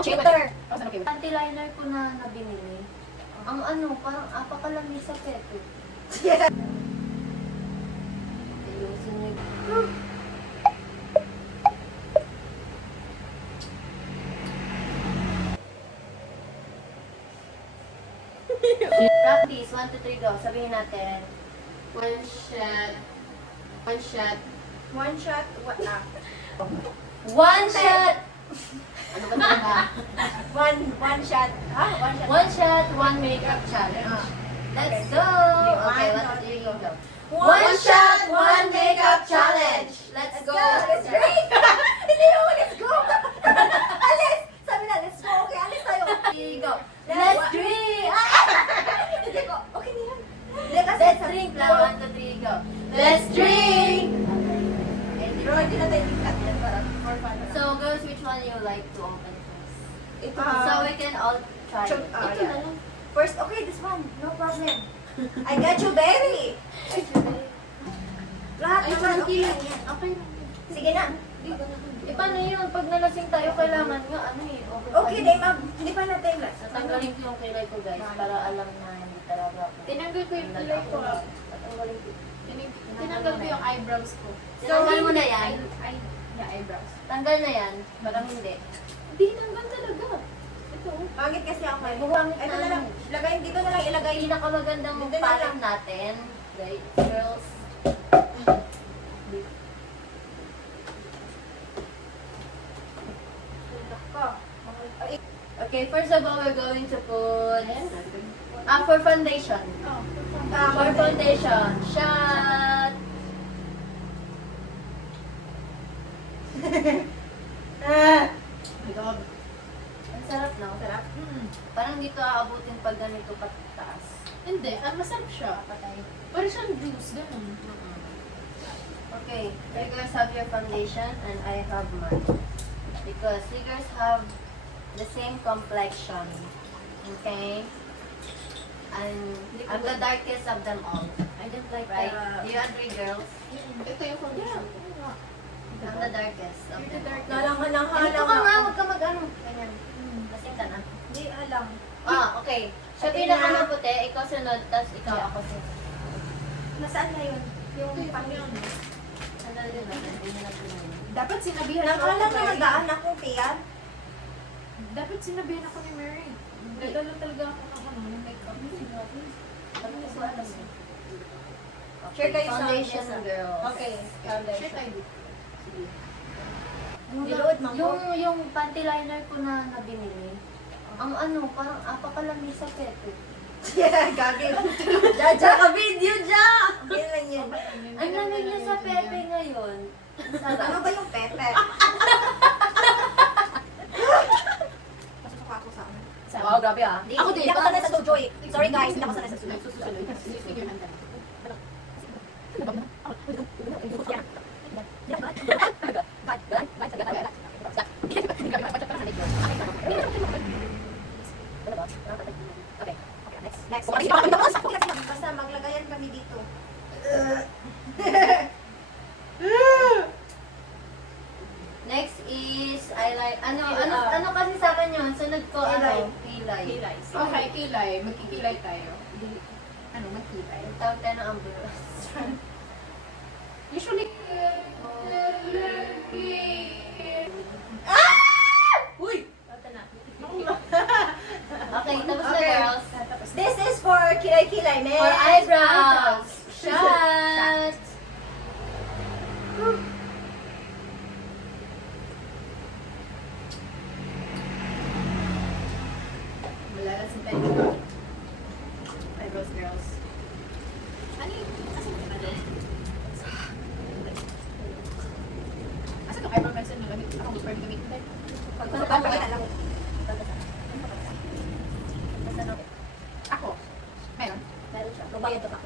cheater. Panty liner ko na nabinili. Ang ano, parang apakalami sa pepe. Ayusin niyo. Practice, 1, 2, 3, go. Sabihin natin. One shot. One shot. One shot, what ah? One shot! Ano ba talaga? One shot. Ah, one shot. One shot, one makeup challenge. Ah. Let's Okay. go! Okay, 1, 2, 3, go. One shot, one makeup challenge. Let's go! Let's drink! Hindi mo, let's go! Alis! Sabi na, let's go. Okay, alis tayo. Go. Let's drink! Hindi ko, okay na yan. Hindi kasi Let's drink lang. 1, 2, 3, go. Let's drink! Bro, hindi na tayo tingkat yan para for fun. So, girls, which one you like to open first? Ito. So, we can all try it. Ito na lang. First, okay, this one. No problem. I got you, baby. Lahat Ay, naman, okay sige. lang yan. Okay. Sige na. Eh, paano yun? Pag nalasing tayo, kailangan nga, ano eh. Okay, day, ma'am. Hindi pa natin last. Tatanggalin ko yung kilay ko, guys, para alam na hindi talaga ako. Tinanggal ko yung kilay ko. Tatanggalin ko. Tinanggal ko yung eyebrows ko. Tanggal mo na yan. Yeah, eyebrows. Tanggal na yan. Parang hindi. Hindi, tanggal talaga. Ito. Pangit kasi ako. May buhangit Ito na na lang. Lagay, dito na lang ilagay. Pinakamagandang Dito na palette lang. natin, guys, girls. Okay, first of all, we're going to put for foundation. For foundation, shot. My God. Ang sarap, no? Sarap. Parang dito aabutin pag ganito pataas. Hindi, masarap siya. Patay. Parang siyang juice, ganun. Okay, you guys have your foundation and I have mine. Because you guys have the same complexion. Okay? And I'm the darkest of them all. I don't like Right? Do you agree, girls? Ito yung foundation. I'm the darkest of them all. Nalangan lang Dito ka nga, huwag ka mag-ano. Ganyan. Lasing ka na. Hindi alam. Okay. Siya Ate pinaka na. maputi, ikaw sunod, tapos ikaw ako sunod. Nasaan na yun? Yung Ito yung pangyon. Ano din natin, hindi na natin yun. Dapat sinabihan Nakalang na magdaan akong tiyan. Dapat sinabihan ako ni Mary. Nadala talaga ako ng ng makeup. Ano na sa alam mo? Share kayo sa Foundation, mesa. girls. Okay, Share foundation. tayo dito. Niluod, ma'am. Yung panty liner ko na nabinili, ang ano, parang apakalami sa pepe. Yeah, gagi. Jaja ka video, Ja! Yan lang yun. Ang lamig niya sa pepe ngayon. Ano ba yung pepe? Masusuka ako sa ano. Wow, grabe ah. Ako din. Hindi ako sanay sa sujo eh. Sorry guys, hindi ako sanay sa sujo. Susunod. Figure hand ka. Next. Basta maglagayan kami dito. Next is ano kasi sa akin yun, sunod ko Kilay. pilay. Okay, kilay. Magkikilay tayo. Ano, magkilay? Tawag tayo ng umbrella. Usually, Uy! Okay, tapos na Okay. girls. This is for kilay-kilay, man. For eyebrows. Shot! malalasin tayo dito. Eyebrows, girls. Ano yung, asan yung ano? Asan yung eyebrow pencil na gamit? Ako gusto rin gamit. Pagpapakita lang. Ako. Meron. Meron siya. Lubayad ito pa.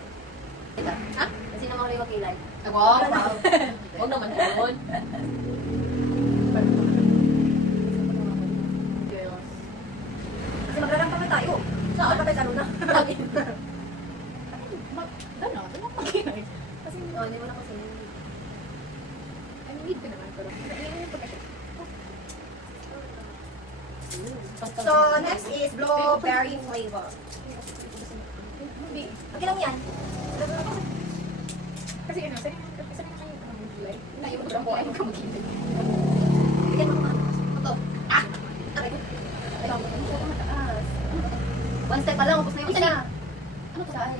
So, next is blueberry flavor. Hindi. Okay lang yan. Kasi ano, saan yung kayo mag-gulay? Ayaw mo lang po, ayaw ka mag-gulay. Bigyan mo naman. Ito. Ah! Aray ko. Ito, mataas. One step pa lang, ubos na yung isa. Ano to? Saan?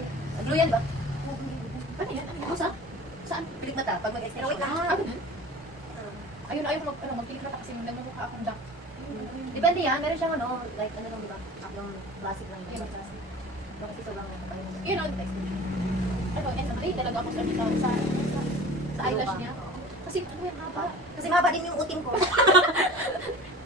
Blue yan ba? Ano yan? Ano yan? Ano sa? Saan? Pilik mata, pag mag-extend. Wait lang. Ah, ganun? Ayun, ayaw mo mag-kilik mata kasi nagmumukha akong duck. Depende yan, meron siyang ano, like ano lang diba? Yung classic lang. Yun. Bakit ito lang yung tayo? Yun, ano, sa mali talaga ako sa eyelash niya. Kasi ano yan, haba. Kasi mahaba din yung utin ko.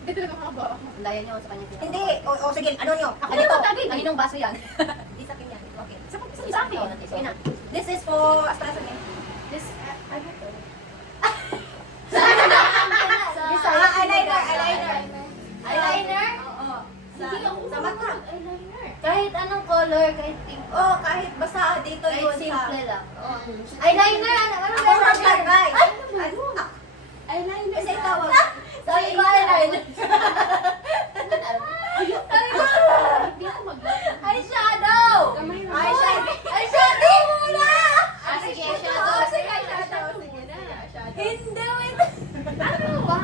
Hindi talaga haba. Ang daya niyo sa kanya. Hindi. O sige, ano nyo? Ako Ano ito? to? Kaninong baso yan? Hindi sa akin yan. Okay. Sa akin. Sige na. This is for AstraZeneca. This, ano to? Eyeliner? Oo. Hindi ako Sa mata. eyeliner. Kahit anong color, kahit pink. Oh, kahit basta dito Kahit yun sa... simple lang. Eyeliner! Ano Ako meron maglagay. Ay! Ano? Eyeliner. Kasi tawag. Sabi ko eyeliner. Hindi ako mag-gulay. Eyeshadow! Kamay mo. Eyeshadow muna! Ah, sige, eyeshadow. Oh, sige, eyeshadow. Sige na. Hindi, wait. Ano ba?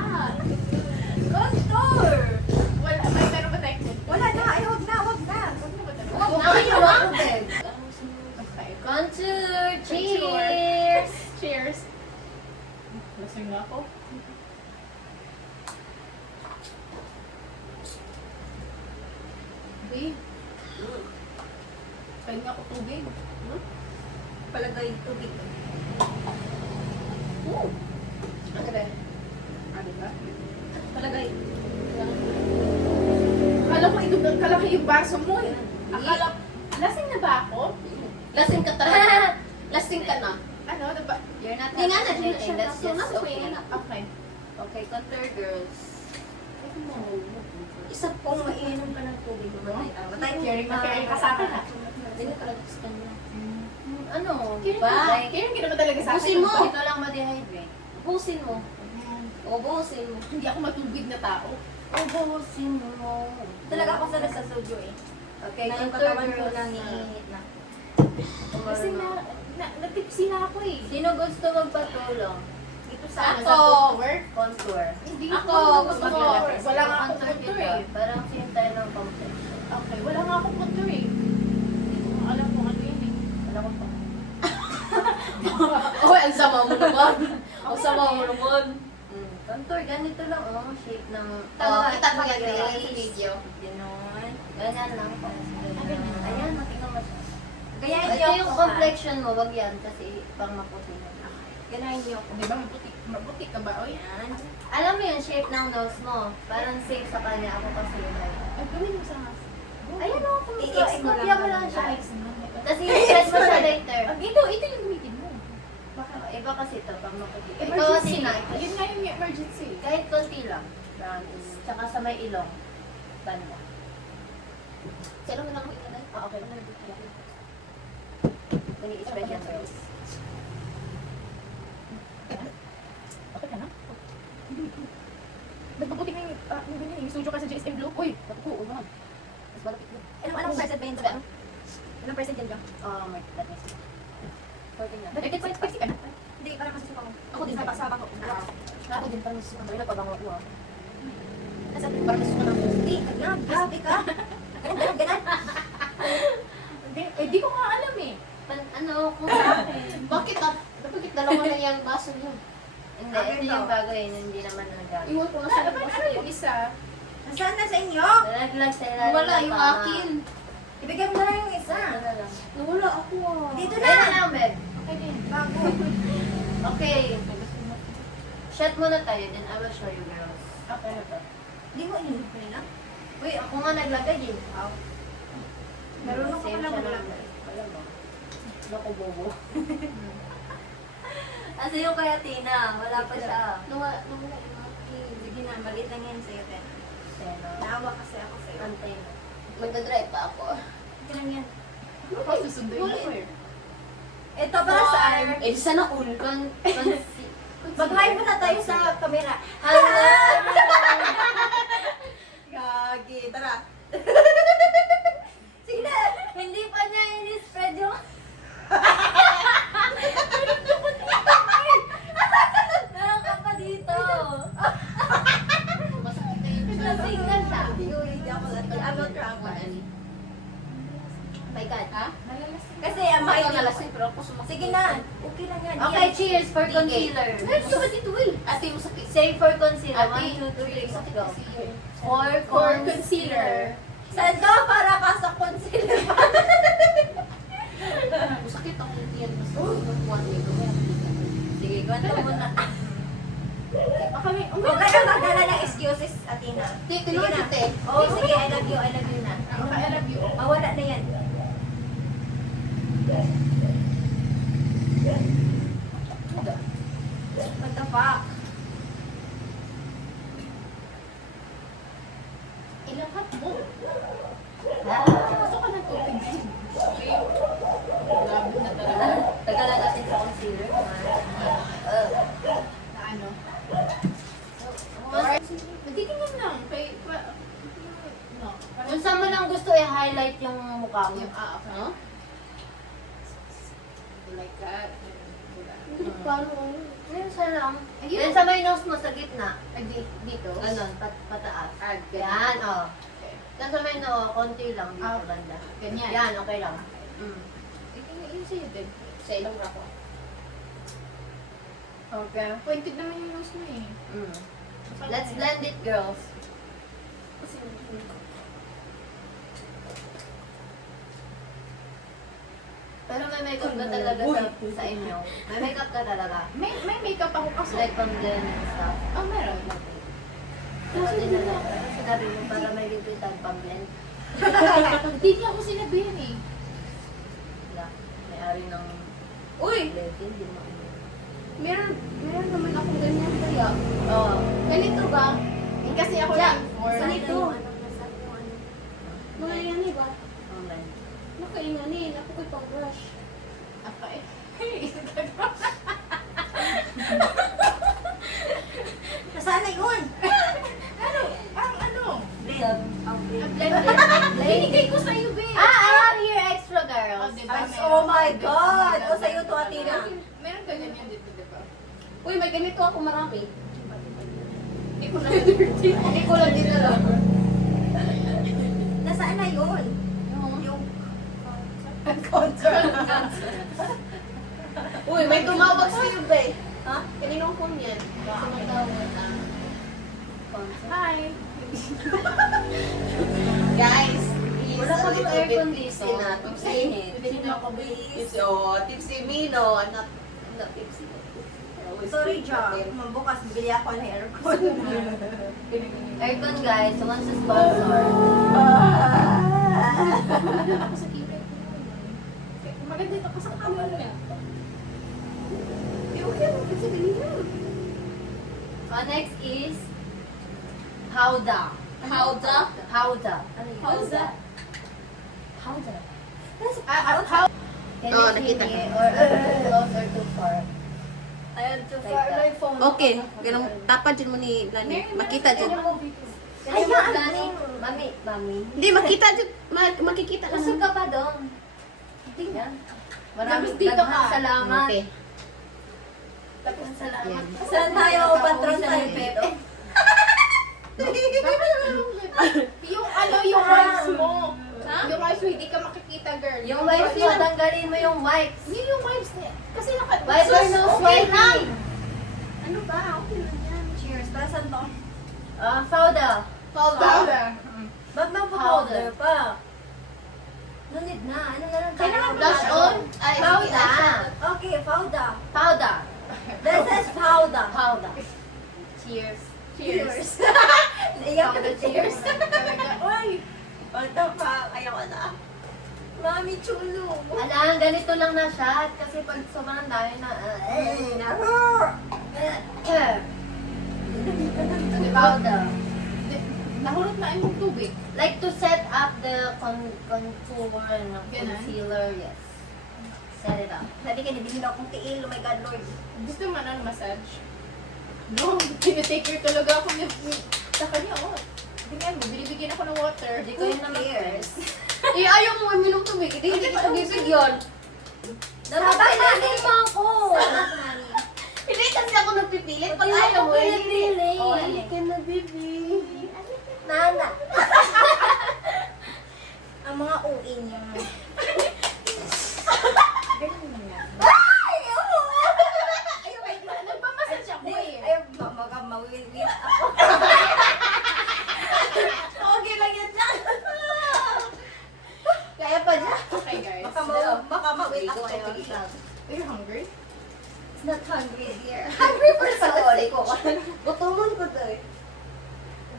Contour. Wala, may meron ba tayo? Wala na. Ay, huwag na, huwag na. Huwag na kayo mag-beg. Okay. Contour! Cheers! Cheers. Lasing na ako. Babe. Kain nga ako tubig. Palagay tubig. Ano ba? Ah, diba? Palagay. Akala ko ito kalaki yung baso mo eh. Akala, lasing na ba ako? Lasing ka talaga. Lasing ka na. Ano, diba? You're not Hindi nga, having anything. nag-reaction That's ako. just okay. Okay. Okay, contour girls. Isa pong mainom ka ng tubig. Matay. Caring na caring ka sa akin ah. Hindi ka talaga gusto niya. Ano? Caring Ba? ka. Caring ka naman talaga sa akin. Ubusin mo! Ito lang ma-dehydrate. Ubusin mo. Ubusin mo. Hindi ako matubig na tao. Ubusin mo. Talaga ako sanay sa studio eh. Okay, Na yung contour katawan ko girls. nangihinit na. Kasi na-tipsy na ako eh. Sino gusto magpatulong? Dito Sa sa contour? Contour. Hindi Ako, gusto ko. Wala nga akong Contour contour kita. eh. Parang same tayo ng complexion. Okay, wala nga akong contour eh. Hindi ko nga alam kung ano yun eh. Wala ko pa. Oh, ang sama mo naman. Ang sama mo naman. Contour, ganito lang oh. Shape ng... Kita mo yan, Ganyan. sa video. Ganon. Ganyan lang. Ayan, matingnan mo siya. Gayahin Ito niyo yung ako. complexion mo, wag yan kasi pang maputi na. Gayahin niyo ako. Di ba mabuti ka ba? O Yan. Alam mo yung shape ng nose mo? Parang safe sa kanya. Ako kasi like... Ay, gawin mo sa Ayan o, I-X mo lang. ikopya mo lang siya. Sa X naman. Tapos i-press mo siya later. Ito yung gamitin mo. Baka, iba kasi ito, pang maputi. Ikaw kasi Emergency. na, Yun nga yung emergency. kahit konti lang. Tsaka sa may ilong. Banda. Kailan mo lang ako ilalay? Ah, okay. Kung i-spread yan first. Okay ka na? Nagpaputi na yung studio ka sa JSM Blue. Uy, oo naman. Mas malapit mo. Anong percent ba yun sa ano? Anong percent yan dyan? Mark, that is 14 na. Nagpipsi ka na? Hindi, parang masusuka ko. Ako din. Sabang ko. Ako din parang gusto ko. Ito, pabango ko ah. Nasa Parang gusto ko ng Hindi, ganyan. Grabe ka. Ganyan, ganyan. Di ko nga alam eh. Ano, kung sa akin. Bakit dalawa na yung baso niyo? Hindi, ito yung bago yun. Hindi naman nagamit. Iwan ko na sa ano yung isa? Nasaan na sa inyo? Nalaglag sa ilalim Wala ng yung panga. akin. Ibigay mo na lang yung isa. Ito na lang. Nawala ako ah. Dito Ayun na na. lang, Beb. Okay din. Bago. Okay. Shot muna tayo, then I will show you girls. Okay na ba? Hindi mo ininip mo na? Uy, ako nga naglagay eh. Marunong ka Same pala siya maglagay. Alam mo. Naku, bobo. Kasi yung kaya Tina, wala pa siya. Nawala yung akin. Sige na, maliit lang yan sa'yo, Ten. Seno. Naawa kasi ako sa'yo. Antay na. Magdadrive pa ako. Sige lang yan. Ano pa susunduin mo eh? Ito para saan? Eh, sana all. Mag-hi muna tayo sa camera. Hello! Gagi, tara. sumakit. Sige na. Okay lang yan. Okay, Yan. cheers for Tigil. concealer. Meron ka ba dito, Will? Ate, masakit. Say for concealer. Ate, 1, 2, 3, let's sakit go. kasi yun. For For concealer. Saan ka? Para ka sa concealer. Masakit ang yan. Mas one way ko. Sige, kwento mo na. Baka may... Huwag ka na magdala ng excuses, Athena. Sige, Sige na. te. Oo, sige, I love you na. Okay, I love you. Mawala na yan. What the fuck? Ilahat mo. Ah, Gusto ka ng tubig. Okay. Grabe na talaga. tagalan natin sa concealer. Na ano? Nagtitingnan lang. Kay... No. Kung saan mo lang gusto i-highlight yung mukha mo. Yung no? Like that. Paano? Ayun, saan lang. Ayun. Ayun sa may nose mo, sa gitna. Ay, dito. Ganon, pataas. Ah, Yan, oh. Okay. Yan sa may no, konti lang dito Ah, banda. ganyan. Yan, okay lang. Yun sa'yo din. Sa ilong ako. Okay. Pointed naman yung nose mo eh. Let's blend it, girls. Pero may makeup ka talaga sa inyo. May makeup ka talaga. May makeup ako kasi. Like pang blend and stuff. Oh, meron. Pero din na lang. Sinabi mo para may lipitan pang blend. Hindi niya ako sinabihan eh. Wala. May-ari ng Uy! blend. Hindi mo. Meron naman akong ganyan kaya. Oo. Ganito ba? Eh, kasi ako Diyan. lang for... Saan Ito. Mga yan eh ba? Online. Nakainganin. Ako ko'y pang-brush. Apa eh. Nasaan na yun? Ano? Ang ano? Blend. Binigay ko sa'yo, babe. I have here extra, girls. Oh, diba? Oh my God! O sa'yo to, Athena. Meron ka ganyan dito, diba? Uy, may ganito ako marami. Hindi ko lang dirty. Hindi ko lang dito lang. Nasaan na yun? Yung... Uy, may tumawag sa'yo, babe. Ha? Kaninong phone yan? Hi. Guys, Wala ka yung ba air air condition na. Tipsy. Bibili mo ako, please. tipsy Mino. Not tipsy. Sorry, John. Bukas bibili ako ng aircon. Aircon, guys. Who wants to sponsor? Ako sa keyboard ko. Maganda ito kasi camera niya. Okay, kasi ganyan. Next is Howda. Howda? Howda. Howda? Howda. How? Can Oh, you see nakita me ko. or close or too far? I am too Like far that. my phone. Okay, ganun tapad din mo ni Nani. Makita din. Hayaan mo. Mami. Hindi makita din, makikita ka Busog na. ka pa doon. Yan. Maraming Dito ka. daghang salamat. Okay. Daghang salamat. Saan tayo? Patron tayo dito. Yung ano, yung wipes mo. Yung wipes mo, hindi ka makikita, girl. Yung wipes mo, tanggalin mo yung wipes. Yun yung wipes niya. Kasi naka... Wipe your nose, okay wipe lang. me. Ano ba? Okay lang yan. Cheers. Para saan to? Fauda. Powder. Ba't may powder pa? No need na. Ano na lang tayo? Kailangan blush on? Ay, Powder. Okay, powder. Powder. This is powder. Powder. Cheers. Cheers. Iyak ka na Powder, cheers. Talaga. Uy! What the fuck? Ayaw ko na. Mami, chulo. Alam, ganito lang na shot. Kasi pag sobrang dami na... Powder. Nahulot na yung tubig. Like to set up the contour and Ganun? concealer, yes. Set it up. Sabi ka, nabigyan akong tiil. Oh my God, Lord. Gusto mo na massage? No, tinitake care talaga ako sa kanya, oh. Tingnan mo, binibigyan ako ng water. Hindi ko yun naman Cheers. Eh, ayaw mo uminom tubig. Hindi kita gisig yun. Sabay natin mo ako. Hindi kasi ako nagpipilit. Pag Hindi ayaw ako mo, eh, pinipili. Oh, Halika na, baby. Nana. Ang mga uwi niya.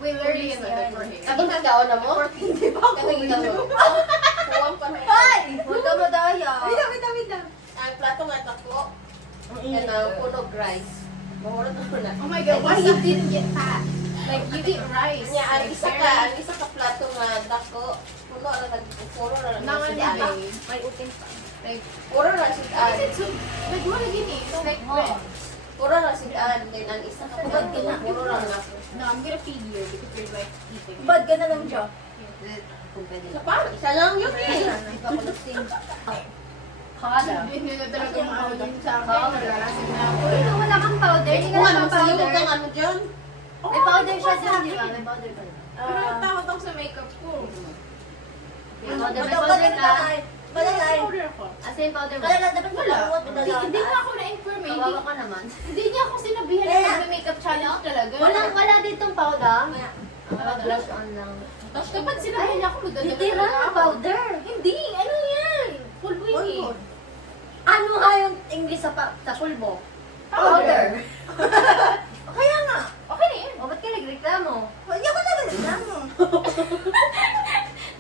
We learned this for him. Katong kagaon na mo? Hindi pa ako. Katong ikaw mo? Huwag pa na. Hoy! Huwag ka madaya. Wait lang. Ang plato nga tako. Yan ang punog rice. Mahulot na na. Oh my God, why you didn't get fat? Like, you eat rice. Nya ang Like, isa very- ang isa ka plato nga dako. Puno ra nag puro ra nag Nangan sidan. day. May utin pa. Like, Puro ra sidan. is it so, like, what again eh? It's like bread. Puro ra sidan. Then ang isa ka plato puro ra nga. No, I'm gonna feed you because you're like eating. Bad ka na lang siya. Kung pwede. Isa pa? Isa lang yun eh. Kada. Hindi na talaga maano din sa akin. Oo. Nalalasing na ako. Ito wala kang powder. Hindi ka Wala, lang magsalubog powder. kang ano dyan? May powder siya dyan, di ba? May powder ka. Pero natakot ako sa makeup ko. May powder ka. Malalay. Powder ako. Asa yung powder mo? Malalay. Dapat Wala. malawot. Hindi nga ako na-information. Kawawa ka naman. Hindi niya ako sinabihan na mag-makeup challenge talaga. Wala ditong powder. Blush on lang. Tapos kapag sinabihan niya ako, magdadala Titira talaga na ako. powder. Hindi, ano yan? Pulbo yun eh. Ano nga yung English sa pulbo? Powder. Kaya nga. Okay na yun. O, ba't ka nagreklamo? Hindi ako nagreklamo.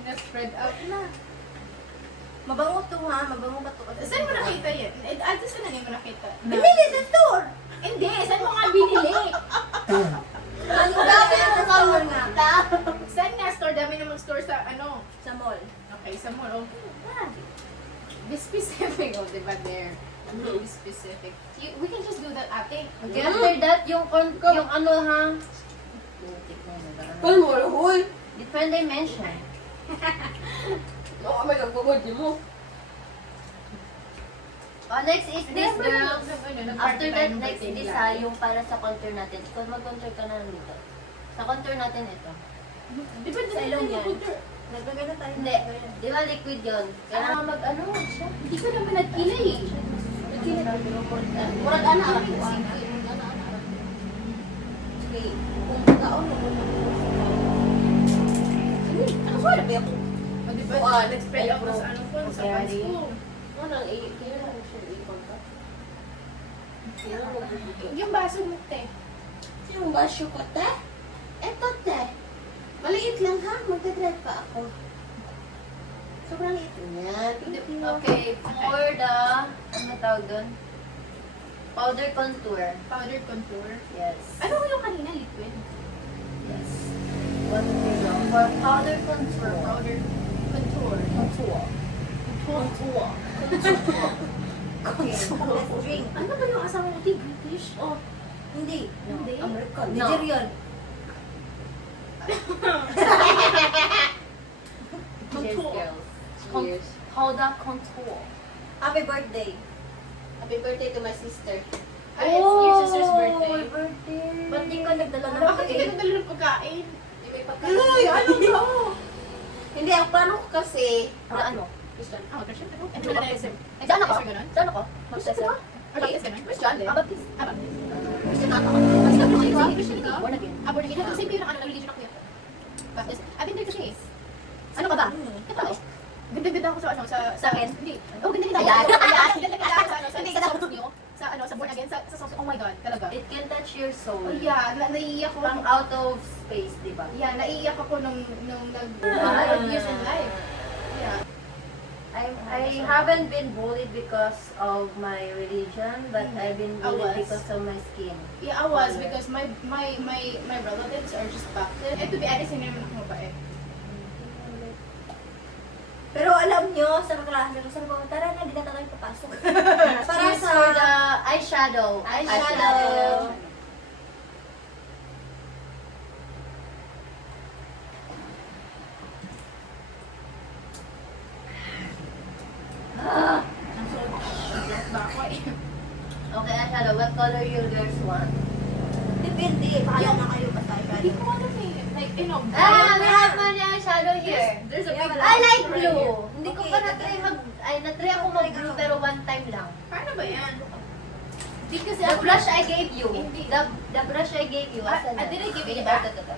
Na-spread out na. Mabango to ha. Mabango ba to? Saan mo nakita yan? Ate, saan na mo nakita? Binili sa store. Hindi, saan mo nga binili? Ano dami sa store nga? Saan nga store? Dami namang store sa ano? Sa mall. Okay, sa mall. Oh, be specific. Oh, diba there? Be specific. We can just do that, ate. Okay, after that, yung ano ha? Pulmol, huy. Different dimension. Oo, may kagbugod mo. Next is this, girls. After that, next is this ha, yung para sa contour natin. Kung mag-contour ka na dito. Sa contour natin ito. Di ba Sa ilong yan. yan? Naglagay na tayo. Hindi. Di ba liquid yun? Kailangan mag-ano siya. Hindi ko naman nagkilay eh. Murag ana ako. Okay. Kung taon mo. Ano ba na ba ako? O, di ba? Nag-spread out na sa ano ko, sa Okay, pants ready? ko. Ano, kailangan mo siya ikon ka? Kailangan mo bibigyan. Yung baso mo, te. Yung basyo ko, te? Eto, te. Maliit lang ha. Magdadrive pa ako. Sobrang liit. Yan. Thank you. Okay, for the, ano tawag doon? Powder contour. Powder contour. Yes. Ano ko yung kanina, liquid? Yes. What do you know? For powder contour. Powder contour. Contour. Contour. Okay, let's drink. Ano ba yung asawa mo? Di British? Oh, hindi. Hindi. American. No. Nigerian. Cheers, Contour. girls. Cheers. Powder contour. Happy birthday. Happy birthday to my sister. Ay, it's your sister's birthday. birthday. Ba't di ka nagdala ng Bakit hindi ka cake? nagdala ng pagkain? Di may pagkain. Ay, ano ba? Hindi, ang plano ko kasi, Ano? Christian. Ah, Christian ka to? And wala na SM. Saan ako? ganun? Saan ako? Mag-SM ka? Or Baptist ganun? Christian din? Ah, Baptist. Ah, Baptist. Christian ako. Christian ka? Christian Christian ka? Born again. Ah, born again. Same yung ano, religion ako yun. Baptist. I've been there kasi eh. Ano ka ba? Ito. Ganda-ganda ako sa ano, sa akin? Hindi. Oh, ganda-ganda ako. Ayan. Ganda-ganda ako sa ano, sa songs niyo. Sa ano, sa born again, sa songs. Oh my God, talaga. It can touch your soul. Oh yeah, naiiyak ko. Pang out of space, di ba? Yeah, naiiyak ako nung nag Ah. years in life. Yeah. I haven't been bullied because of my religion, but I've been I bullied was. because of my skin. Yeah, I was because my relatives are just Baptist. And to be honest, hindi naman ako mabait. Pero alam nyo, sa kaklase ko, sabi ko, tara na, hindi na tayo papasok. Para Cheers sa... for the eyeshadow. Eyeshadow. Ba ako eh. Okay, eyeshadow. What color you girls want? Depende, bahala na kayo basta Hindi ko alam eh. Like, you know, Ah, we have my eyeshadow here. there's a Yeah, big wala. I like right blue. here. Hindi ko Okay, pa na-try na-try ako mag-blue pero one time lang. Paano ba yan? Hindi kasi The ako brush I gave you. Hindi. The brush I gave you. Asan I didn't give you Ito, that. ito, ito.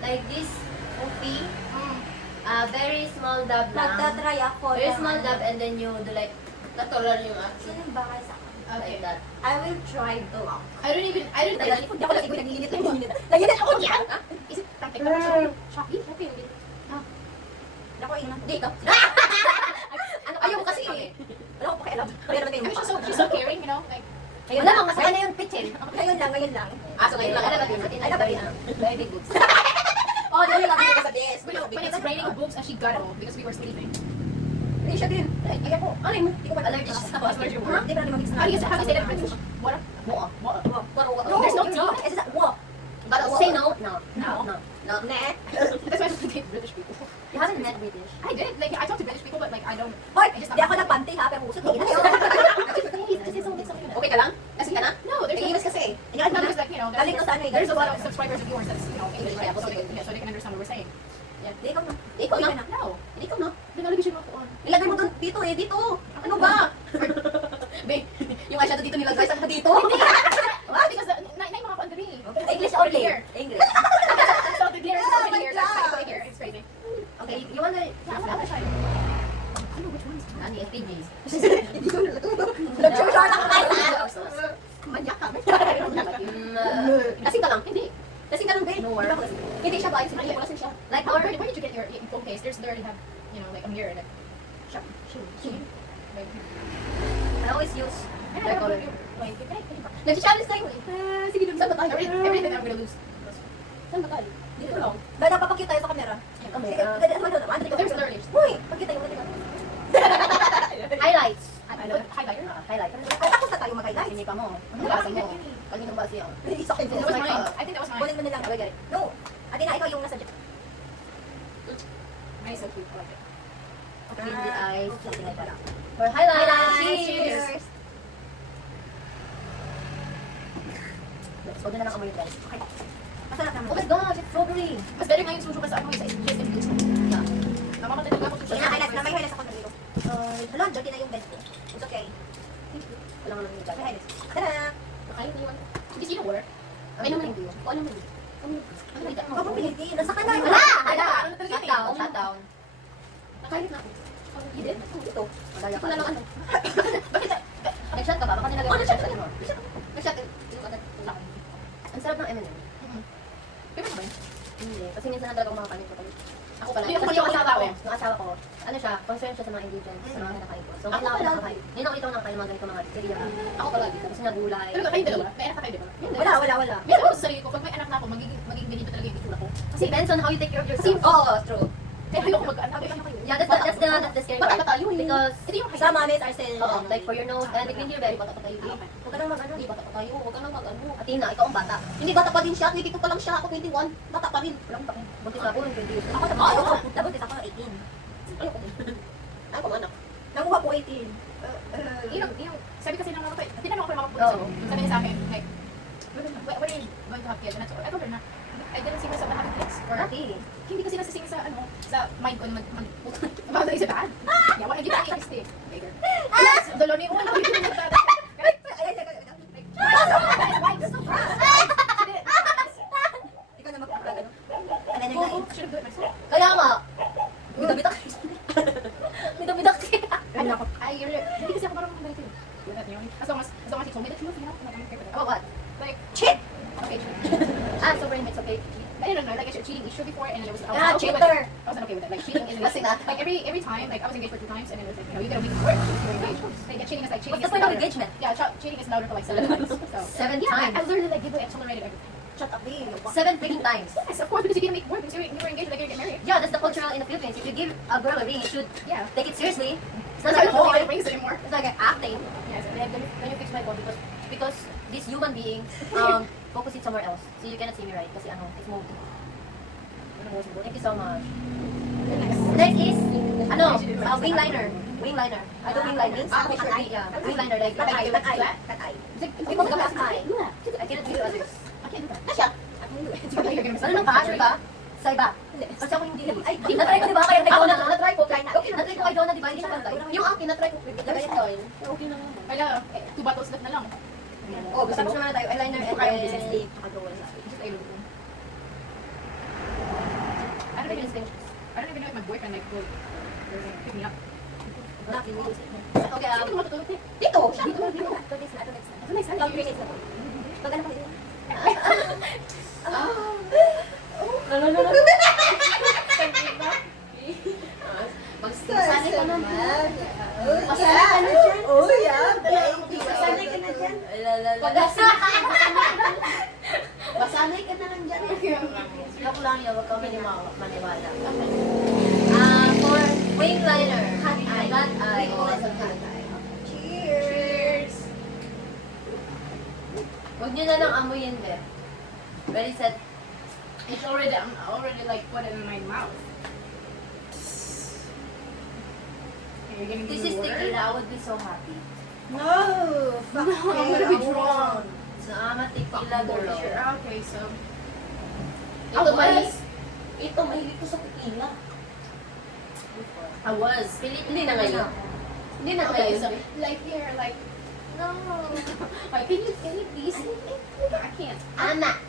Like this, puffy. Mm. Very small dab lang. Magta-try ako. Very ng small ano. dab and then you do like, natural yung action. Sino ba kayo sa akin? Like that. I will try to. I don't Hindi ako nag-ibig, nagiinit lang. Nagiinit Is it practical? Shopee? Shopee. Ako, hindi ikaw. Ayaw ko kasi eh. Wala ko pakialam. Kaya naman kayo. I mean, she's so caring, you know? Like, Ngayon lang, masaya na yung pitchin. Ngayon lang. So ngayon lang. Ay, dapat na. Very big boobs. Oh, dahil lang ako sa DS. when it's raining boobs, and she got it all because we were sleeping. Hindi siya din. Ay, ako. Ano yun? Hindi ko pa Allergic siya sa Allergic mo? Hindi pa natin mag-mix na. How do you say that in British? What? Buo. No, There's no T. It's just, wow. But say no. No. No. No. Ne? That's why I don't date British people. You haven't met British. I did. Like, I talk to British people, but like, I don't. Hoy, di ako nagpante ha, pero usot. Tingin na Okay ka lang? Kasi ka na? No, there's Nag-iiwas kasi eh. no, because like, you know, Galing ko sa ano eh. there's a lot of subscribers of yours that's, you know, English, right? So they can understand what we're saying. Di ikaw na. Ikaw Uy na. ka na. No. Hindi ikaw na. Pinalagay mo ako on. Nilagay mo doon, dito eh, dito. Ano ba? Babe, Yung eyeshadow dito nilagay, saan ba dito? what? Because na yung mga pandari. English only. Here. English. So the glitter is Oh over my here. God. That's over here. It's crazy. Okay, you wanna... Yeah, I'm gonna try. I know which one is Ano, SPGs? Nag-short ako kayo. manyak ka. Kasing ka lang, hindi. Kasing ka lang, babe. No work. Di ba kasi? Hindi siya ba? Hindi ko lasing siya. Like, Where did you get your phone case? They already have, you know, like a mirror. Like, like, I always use I their don't color. know. Wait, can I? Nag-challenge tayo eh. Sige, doon. Saan ba tayo? Everything I'm gonna lose. Saan ba tayo? Dito lang. Dahil napapakita tayo sa camera. Okay, Sige, ano naman? There's another list. Uy, pakita yung mga highlights. Highlighter. Highlight. Ay, tapos na tayo mag-highlight. Hindi pa mo. Ang Wala basa akong mo. ganyan eh. Kalinong basa yun. Isa kayo. That was mine. I think that was mine. Kunin mo na lang. Okay, get it. No. Atina, ikaw yung nasa dyan. Mine is so cute. I like it. Clean the eyes. Something like that. For highlights. Cheers! Let's go na lang amoy guys. Okay. Masarap naman. Oh my gosh, it's strawberry. Mas better nga yung suso kasi ano yung sa just in case. Yeah. Namamatay talaga ako suso. Sige na, highlights na. May highlights ako dito. Hala, dirty na yung bed ko. It's okay. Wala nga lang yung May gagawin. highlights. Tada! Kakain mo yun. Hindi sino work. Ano naman hindi yun? Ano naman yun? Ano ba ito? Kapapiliti. Nasa ka na. Hala! Hala! Ano talaga Shut yun? down. Shut down. Nakain na ako. You did? Ito. Madaya Ito ka na lang ano. Bakit? Nag-shot ka ba? Baka nilagay Oh, mo nag-shot shot ka. mo. Nag-shot. Yung ano. Laki. Ang sarap ng M&M. Favorite mo ba yun? Hindi. Kasi minsan na talaga kumakain ko kami. Ako pala. Kasi Yung yung asawa ko, eh. yung asawa ko, ano siya, concerned siya sa mga ingredients, sa mga kinakain ko. So, Ako kailangan ko pala. nakakain. Hindi na ulit ako nakakain ng mga ganito mga cereal. Ako pala dito. Kasi na gulay. Pero kakain dalawa. May anak ka kayo, di ba? Hindi. Wala. May alam ko sa sarili ko, pag may anak na ako, magiging ganito talaga yung itsura ko. Kasi depends on how you take care of yourself. Kasi- Oo, true. Kaya ayoko mag-anak. Yeah, that's the scary Bata part. pa tayo eh. Because, Ito yung Some mommies are still... like for your nose, and clean your belly, bata pa tayo. Huwag ka nang mag-ano. Hindi, bata pa tayo. Huwag ka nang mag-ano. Atina, ikaw ang bata. Hindi, bata pa din siya. 22 pa lang siya. Ako 21. Bata pa rin. Walang pake. Buntis na ako, yung 20 years. Ako naman. Ako. Nabuntis ako ng 18. Ayoko din. Ay, kung anak. Nakuha ko 18. Yung, sabi kasi ng mga ko, tinanong ako ng mga Oo. pulis. Sabi niya sa akin, like, when are you going to have kids? And I told her na, I didn't see myself having kids. Or, Okay. hindi kasi nasising sa, ano, sa mind ko na mag sa daan. Yeah, wala, hindi na interest eh. Later. Yes, Doloni, oh, wala, hindi na nagtada. Ikaw na mag-ano. Ano na yun? Should have do it myself. Kaya nga, bidak-bidak. Bidak-bidak. Ano ako? Hindi kasi ako parang ganito eh. As long as she told me the truth, you know, I'm okay with that. Oh, what? Like, Cheat! okay, Ah, so brain, it's okay. I don't know, like I shared cheating issue before, and I was Ah, okay with cheater. it. I wasn't okay with it. Like cheating is Kasi nga. like every time, like I was engaged for 2 times, and it was like, you know, you get a week of work, you're engaged. Like cheating is like cheating. What's the is point of louder. engagement? Yeah, cheating is louder for like 7 times. So 7 yeah, times? I literally like give away accelerated everything. Shut up, babe. 7 freaking times. Yes, of course, because you didn't make work, because you were engaged, like you're getting married. Yeah, that's the cultural in the Philippines. If you give a girl a ring, you should Yeah. take it seriously. It's That's not why I like, don't oh, get rings anymore. it's like acting. Yes, Then you fix my phone because this human being focus it somewhere else. So you cannot see me right kasi ano, it's moved. Thank you so much. Next is wing liner. Wing liner. I do wing liner. Ah, Katay. Yeah. Wing liner like Katay. like Katay. flat. Katay. Hindi mo katay. I cannot do others. I can't do that. Kasya. Ano nang pa? Sure ka? Sa iba. Kasi ako hindi. Ay, na-try ko diba? Kaya Ako na-try ko. Try na. Okay, na-try ko kay Donna, diba? Hindi siya pantay. Yung akin, na-try ko. Lagay sa oil. Okay na nga. Kaya, 2 bottles left na lang. Oh, gusto mo naman na tayo. Eyeliner and Kaya then... business day. Nakagawa na. Just ayun. I don't even know if my boyfriend like will pick me up. Okay, Sino matutulog niya? Dito. Siya. Dito, dito. 2 days na, 2 days na. Ano na isa? 2 minutes na po. Pag ano pa dito? No. ko lang yun, wag ka maniwala. Okay. For wing liner, Cat eye. cat eye. Wing liner, cat eye. Cheers! Huwag nyo na lang amuyin, be. Ready, set. It's already, I'm already like put it in my mouth. You're gonna give This me is water? tequila. I would be so happy. No! Fuck No, I'm gonna be I drunk. won't. So, I'm a tequila girl. Sure, okay, so. Ito, was. Ito, mahilig ko sa tequila. I was. Hindi na ngayon. Hindi na Okay, ngayon. so, like here, like, no. Like, can you please? I can't. Ana.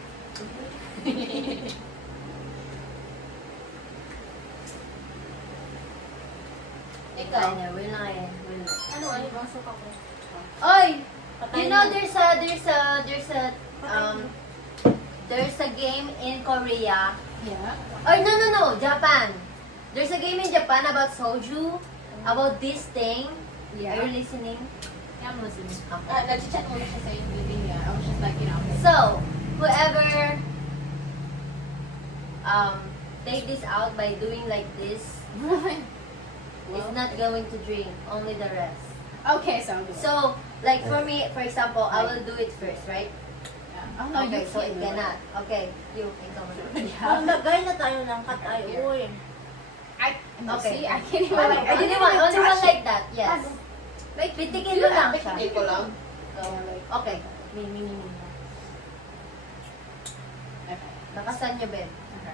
Ikaw. Wala yan. Ano, ano bang suka ko? Oy! Patayin You know, mo. there's a game in Korea. Yeah. Or no, Japan. There's a game in Japan about soju, about this thing. Yeah. Are you listening? Yeah, I'm listening. Okay. Nag-chat muna siya sa inyo. Yeah, I was just like, you know. So, whoever take this out by doing like this is not going to drink, only the rest. Okay, so good. So, like for me, for example, I will do it first, right? Yeah. Oh, no, Okay, you so can't it do cannot. Okay, you can come on. Oh, lagay na tayo ng cat eye oil. I, no, Okay. see, I can't even Only like, one, only one like that, yes. like, Pitikin mo lang siya. Hindi ko lang. Okay. Me. Okay. Nakasan niyo, Ben. Okay.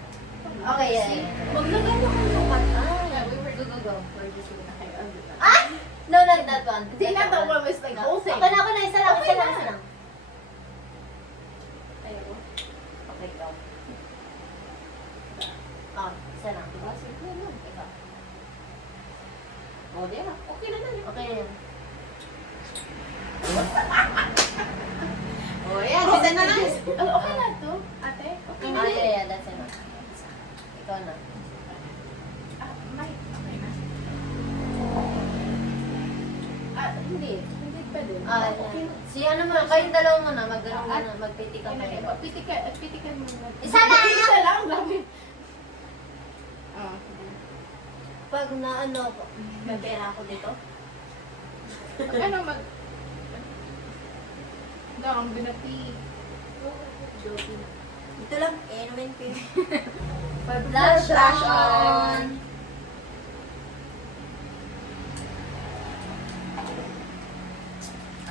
Okay, yeah. Maglagay na kayo ng cat eye. Yeah, we were Go. We're just gonna... Okay, I'll do that. Ah! No, not that one. See, not the one with like whole thing. Okay na. Isa lang. Okay na. Ayoko. Okay, go. Ah, isa lang. Diba? Sige na. Ikaw. O, di na. Okay na na. Okay na yan. O, yan. Isa na lang. Oh, okay na to, ate. Okay na. Yeah, that's enough. Ikaw na. Okay na. Hindi pa din. Ah, si ano mo, kayong dalawa mo na, magpitikan kayo. Pitikan mo na. Isa lang! Isa lang, grabe. Oh. Pag na ano, may pera ako dito. Ano mag... No, I'm gonna pee. Joking. Dito lang, inumin ko yun. Flash Flash on!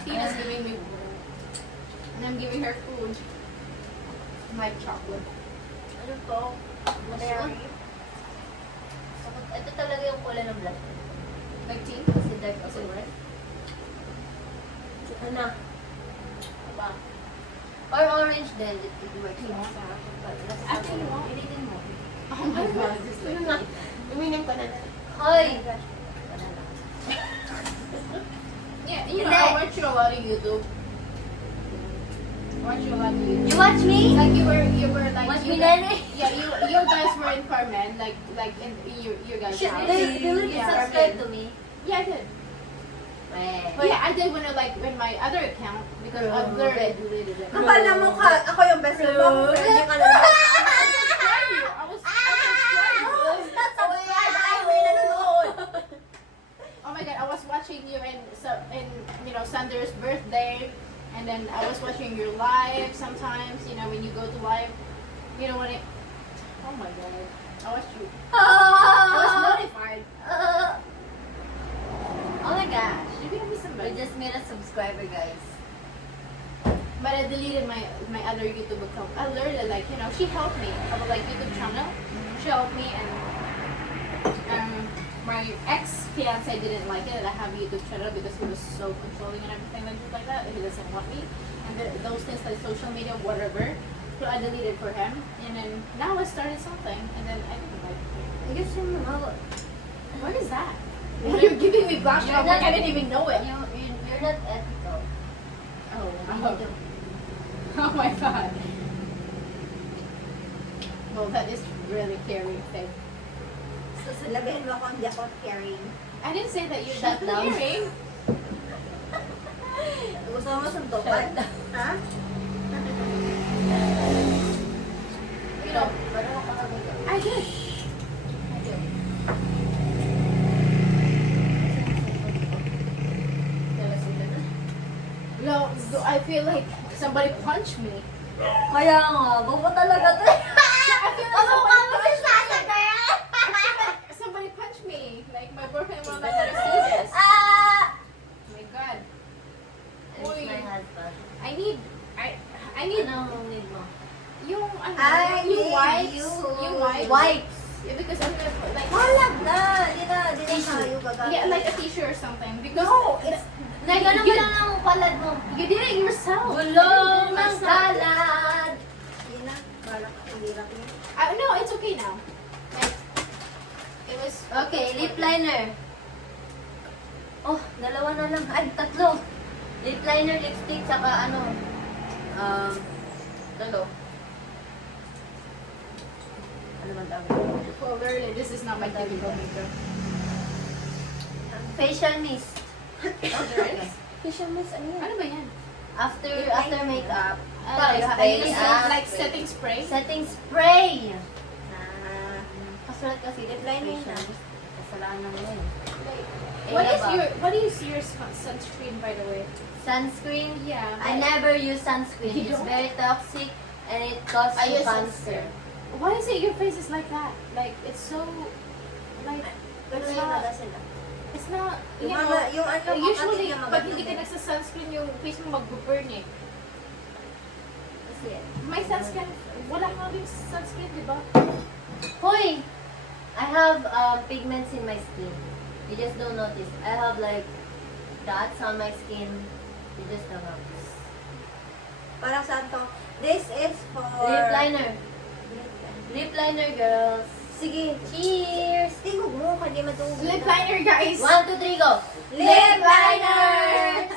Tina's giving me water. And I'm giving her food. My chocolate. Ano to? Berry. So, ito talaga yung kulay ng black. Like tea? Kasi dark kasi red. Ano? Diba? Or orange din, it works. Ate, you want? Initin mo. Oh my god, this Ano is na? Uminom ka na. Hoy! Yeah, you know, Hindi. I watch you a lot of YouTube. I watch you a lot of YouTube. You watch me? Like you were like Watch you me, guys- Nene? Yeah, you guys were in Carmen, like in your guys' Shit, house. you Yeah. subscribe to me. Yeah, I did. Eh. But yeah, I did when my other account because I literally deleted it. Kapal na mukha, ako yung best friend mo. Pwede ka lang. I was subscribed. Oh my god, I was watching you in Sanders' birthday, and then I was watching your live sometimes. You know when you go to live, you know when it. Oh my god, I watched you. I was notified. Oh my gosh. You gonna be We somebody. just made a subscriber, guys. But I deleted my other YouTube account. I learned that she helped me about YouTube channel. She helped me and my ex fiance didn't like it that I have a YouTube channel because he was so controlling and everything like that. He doesn't want me and those things like social media whatever. So I deleted for him and then now I started something and then I didn't like it. I guess What is that? You're giving me blush. You're I'm like, not- I didn't even know it. you're not ethical. Oh, You need to- oh my god. Well, that is really scary thing. Lagayin mo ako, hindi ako carrying. I didn't say that you're Shut not down. hearing. Gusto mo suntukan? Ha? You know, parang ako good. No, I feel like somebody punched me. Kaya nga, bobo talaga to. I feel like Ano somebody punched me. Like my boyfriend won't let her see this. Ah! Oh my god. And it's my husband. I need Anong need mo? yung I yung need wipes. you. Yung wipes. Wipes. Yeah, because I'm gonna like Malag na. Di na tayo gagamit. yeah, like a t-shirt or something. Because No, it's... Nagano mo lang ang palad mo. you did it yourself. Gulong ng salad. Di na. Balak ang hirap niya. No, it's okay now. Like, it was Okay, lip liner. Oh, dalawa na lang. Ay, tatlo. Lip liner, lipstick, saka ano. Dalo. Ano man tawag? Well, really, this is not my typical makeup. Facial mist. Okay. Facial mist, ano yan? Ano ba yan? After makeup. Like, Face, like setting spray? setting spray. Ah. Kasulat kasi lip liner facial na. mist. Kasalanan mo yun. What is your sunscreen, by the way? Sunscreen? Yeah. I never use sunscreen. You It's don't? very toxic and it causes I use cancer. Why is it your face is like that? Like, it's so, like, Pero it's yung not, naga sila. it's not, you Yung know, mga, yung ano, usually, yung pag hindi ka nagsa-sunscreen, yung face mo mag-burn eh. Kasi, May sunscreen, wala nga rin sunscreen, di ba? hoy! I have pigments in my skin. You just don't notice. I have like dots on my skin. You just don't notice. Parang saan to? This is for... Lip liner. Lip liner, girls. Sige. Cheers! Tingog mo, hindi matulog. Lip liner, guys! 1, 2, 3, go! Lip liner!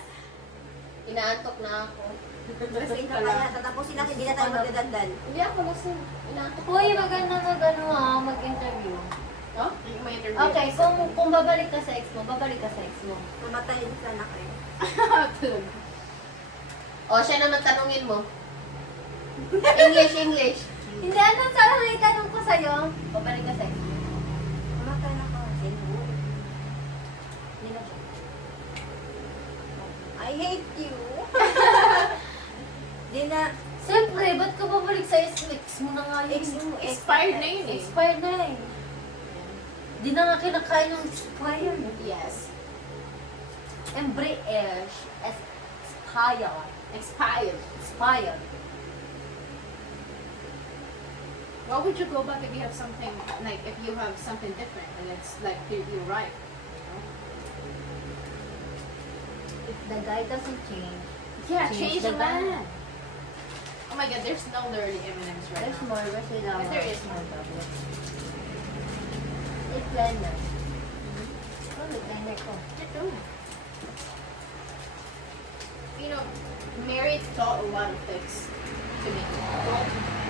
Inaantok na ako. Kasi na kaya, tatapusin natin, hindi na tayo magdadandal. Hindi ako lasing. Inaantok Hoy, maganda mag-interview. Oh? May interview. Okay, kung babalik ka sa ex mo, babalik ka sa ex mo. Mamatayin sana kayo. Tulog. O, siya naman tanungin mo. English. Hindi, ano sana may tanong ko sa'yo? Babalik ka sa ex mo. Mamatay na ka. Sino? Hindi na siya. I hate you. Di na. Siyempre, ba't ka babalik sa ex mo na nga yun? Expired na yun eh. Expired na eh. Di na nga kinakain yung expired. Yes. Embrace. Expired. Expired. Expired. Why would you go back if you have something, like, if you have something different and it's, like, you're right? If the guy doesn't change, Yeah, Change change the the man. man. Oh my god, there's no dirty M&M's right there's now. more. Where's your lava? There is more. Lip liner. Oh, lip liner ko. Ito. You know, Mary taught a lot of things to me.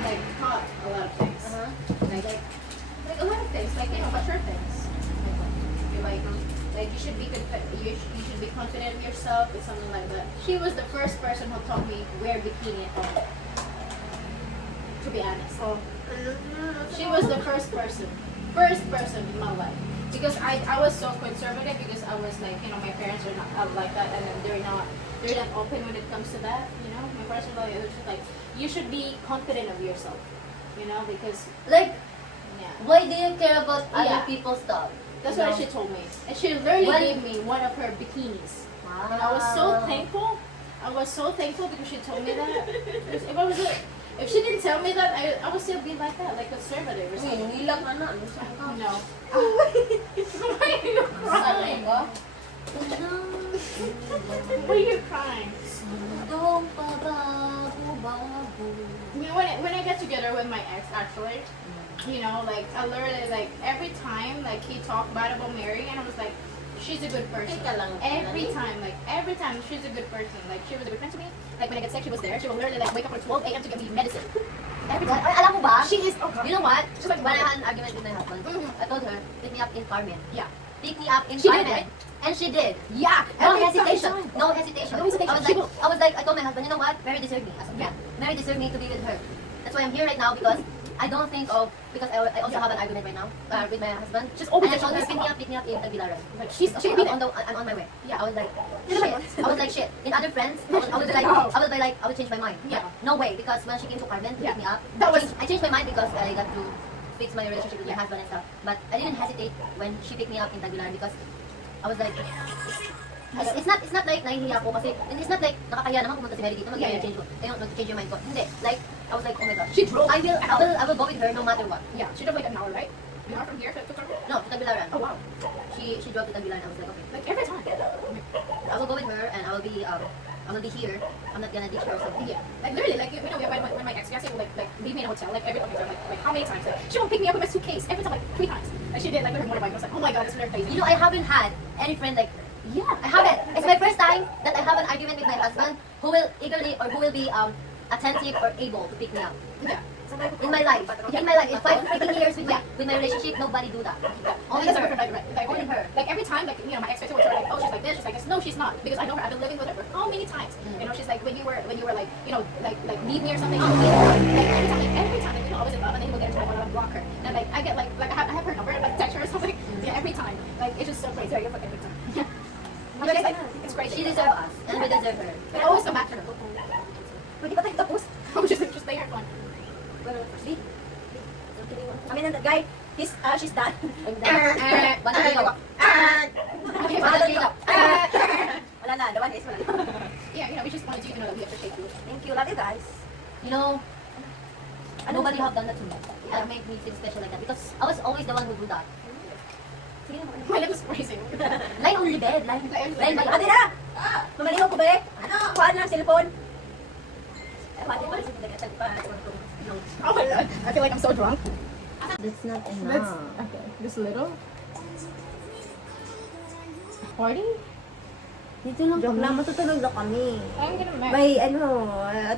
Like, taught a lot of things. Uh-huh. Like a lot of things, like, you know, mature things. You're like you should be you should be confident in yourself or something like that. She was the first person who taught me wear bikini at home. To be honest. She was the first person in my life. Because I was so conservative because I was like, you know, my parents are not like that and then they're not open when it comes to that, you know. My parents are like, you should be confident of yourself, you know, because Like, yeah. why do you care about other Yeah. people's stuff? That's You what know? she told me. And she literally When- gave me one of her bikinis. Wow. And I was so thankful. I was so thankful because she told me that. Because if she didn't tell me that, I would still be like that, like conservative or something. Hindi lang ano. Ano siya? No. Why are you crying? ba? Why are you crying? Dong pabago-bago. I mean, when I get together with my ex, actually, you know, like I literally like every time like he talked bad about Mary, and I was like, she's a good person. Teka lang. Every time she's a good person. Like she was a good friend to me. Like when I get sick, she was there. She will literally like wake up at 12 a.m. to get me medicine. Every time. Ay, alam mo ba? She is. You know what? She's like, When I had an argument with my husband, Mhm. I told her, pick me up in Carmen. Yeah. Pick me up in She did, Carmen. right? And she did. Yeah. No every hesitation. time. No hesitation. No hesitation. I was like, I told my husband, you know what? Mary deserved me. I said, yeah. Mary deserved me to be with her. That's why I'm here right now because I don't think of, because I also have an argument right now with my husband. She's always and I told her, like, pick me up in Tagbilaran. Like, she's I'm on my way. Yeah. I was like, shit. I was like, shit. In other friends, I would change my mind. Yeah. No way, because when she came to Carmen to Yeah. pick me up, That was- I changed my mind because I got to fix my relationship with my husband and stuff. But I didn't hesitate when she picked me up in Tagbilaran because I was like, it's not like nahihiya ako kasi it's not like nakakaya naman pumunta si Mary dito mag-change ko. Mag-change your mind ko. Hindi. Like, I was like, oh my God. She drove. I will go with her no matter what. Yeah, she drove like an hour, right? An hour from here to Carmen? No, to Tagbilaran. Oh, wow. She drove to Tagbilaran. I was like, okay. Like, every time. I will go with her and I will be here. I'm not gonna ditch her or something. Yeah, like literally, like you know, when my ex fiance would like leave me in a hotel, like every time, like how many times? Like, she won't pick me up with my suitcase every time, like 3 times. Like she did, like with her motorbike. I was like, oh my God, this is really crazy. You know, I haven't had any friend like, Yeah, I haven't. It's my first time that I have an argument with my husband who will be attentive or able to pick me up. Yeah. In my life, in 5 freaking years with my relationship, nobody do that. Only That's her. perfect, like, Only her. Like every time, like you know, my ex fiance would try like, oh, she's like this, she's like this. No, she's not, because I know her. I've been living with her for how many times? You know, she's like when you were like, you know, like leave me or something. She'll be there. Like every time, like, you know, I was in love, and then he would get into my phone and block her. And like I get like I have her number and like text her or something. Yeah, every time. Like it's just so crazy. I get like every time. Yeah. But it's like it's crazy. She deserves us, and we deserve her. I always come back to her. Pwede ba tayo tapos? I was just stay here fun. I mean, the guy, she's done. Wala na, the one is wala. Yeah, you know, we just wanted you to know that we appreciate you. Thank you, love you guys. You know, nobody have done that to me. That made me feel special like that because I was always the one who do that. Sige na, My lips is freezing. line only bed, line by Ate na! Mamalihaw ko ba eh? Kuhaan lang, cellphone. Oh my God, I feel like I'm so drunk. That's not That's okay. This little party. Dito lang Joke lang, matutulog na kami. I'm gonna make. May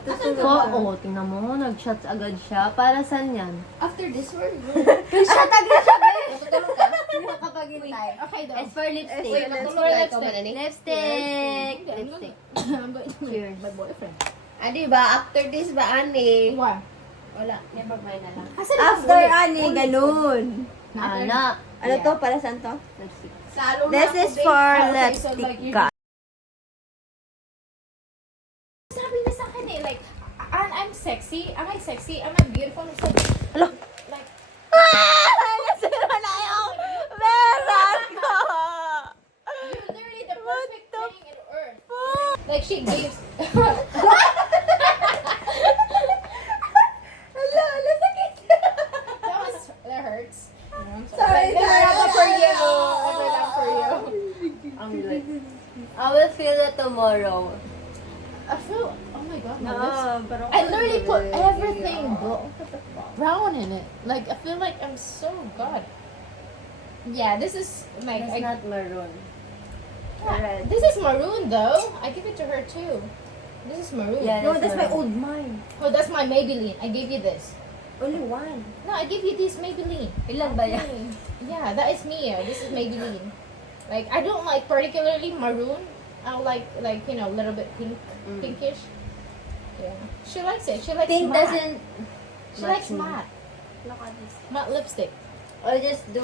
tutulog. Oo, tingnan mo, nag-shots agad siya. Para saan yan? After this word, Shot agad siya, guys! natutulog ka? Hindi ka paghintay. Okay though. It's for lipstick. Wait, natutulog na ikaw man, ani? Lipstick! Lipstick. I'm going Cheers. my boyfriend. Ah, di ba? After this ba, ani? Why? Wala, never mind na lang. After ani, ganun. Ana. Ano to? Para saan to? Lipstick. Salo na This ako, is babe. for Okay, so, lipstick like, you- ka. Sabi niya sa akin eh, like, I'm sexy. Am I sexy? Am I beautiful? I'm like, Hello? like, Nasira na yung meron ko! you're literally the perfect thing in earth. Like, she gives. Ala, sakit! That hurts. You know, I'm Sorry, Like, never sorry. that for you. Never that for you. I'm good. I will feel it tomorrow. I feel, oh my God, my No, lips. pero I literally put everything brown in it. Like, I feel like I'm so God. Yeah, this is like, It's not maroon. yeah, this is maroon though. I give it to her too. This is maroon. Yeah, No, that's my maroon. old mine. Oh, that's my Maybelline. I gave you this. Only one. No, I gave you this Maybelline. Ilan ba yan? Yeah, that is me. This is Maybelline. Like, I don't like particularly maroon. I like you know, a little bit pink, pinkish. Yeah, she likes it. She likes Pink matte. doesn't She likes match me. matte. Matte lipstick. I'll just do